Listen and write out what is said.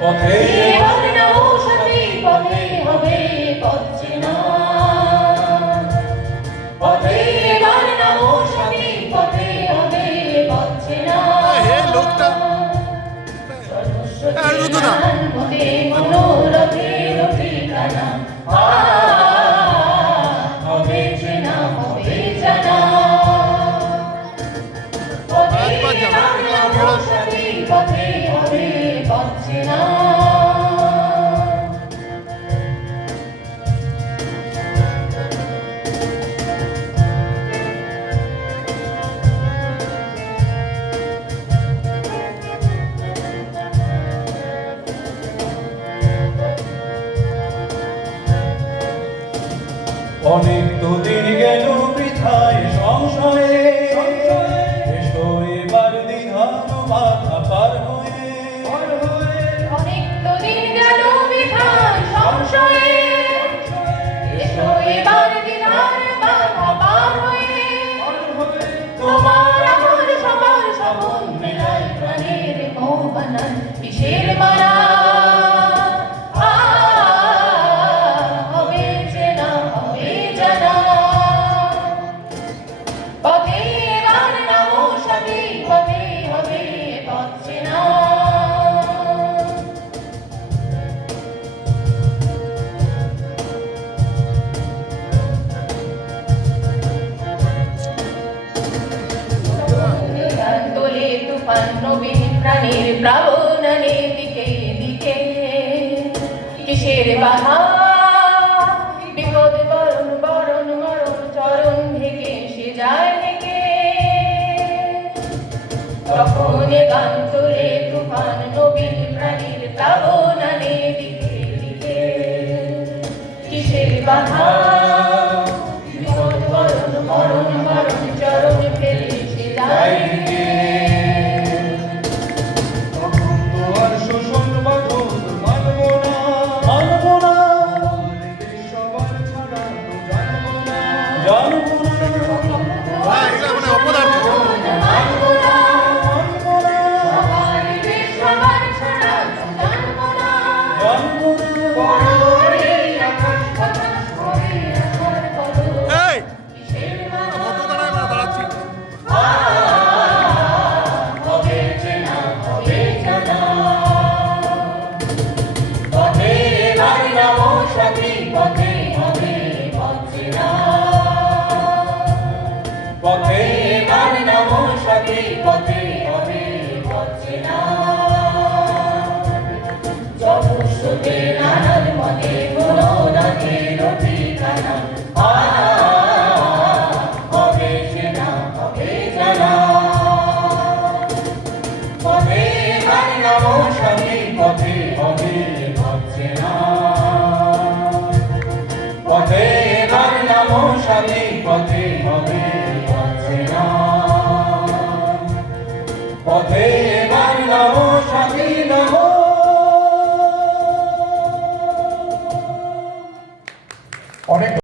পথে এবার নমো সাথী পথে হবে পথ চেনা পথে এবার নমো সাথী পথে হবে পথ চেনা হে লোকটা আর রুদু না মনে মনোরথের ঠিকানা হবে চেনা হবে জানা পথে এবার নমো সাথী পথে হবে পথ চেনা অনেক তো দিন গেল বৃথায় সংশয়ে এসো এবার দ্বিধার বাধা পার হয়ে অনেক তো দিন গেল বৃথায় সংশয়ে এসো এবার দ্বিধার বাধা পার হয়ে তোমার আমার সবার সপন মেলায় প্রাণের মোহ বানান কিসের মায়া হবে চেনা হবে জানা পথে এবার নমো সাথী পথে হবে পথ চেনা তোলে তুফান নবীন প্রাণীর প্লাবনে দিকে দিকে কিসের বাধা বিপদ বরণ বরণ মরণ চরণ ঢেকে সে যায় ঢেকে তখন গান তোলে তুফান নবীন প্রাণীর প্লাবনে দিকে দিকে কিসের বাধা বিপদ বরণ মরণ বরণ চরণ ফেলে সে যায় ঢেকে তখন তো আর শোষণ বাঁধন মানব না সবার ছাড়া তো জানবো না এগুলো মানে অপদার্থ এই ভদ্রতারাই আমরা দাঁড়াচ্ছি পথে এবার নমো সাথী পথে হবে পথ চেনা পথে এবার নমো সাথী পথে হবে পথ চেনা জগৎসুতে নানান মনে মনোরথের ঠিকানা হবে চেনা হবে জানা পথে এবার নমো সাথী পথে হবে পথ চেনা পথে এবার নমো সাথী পথে হবে পথ চেনা পথে এবার নমো সাথী নমো অনেক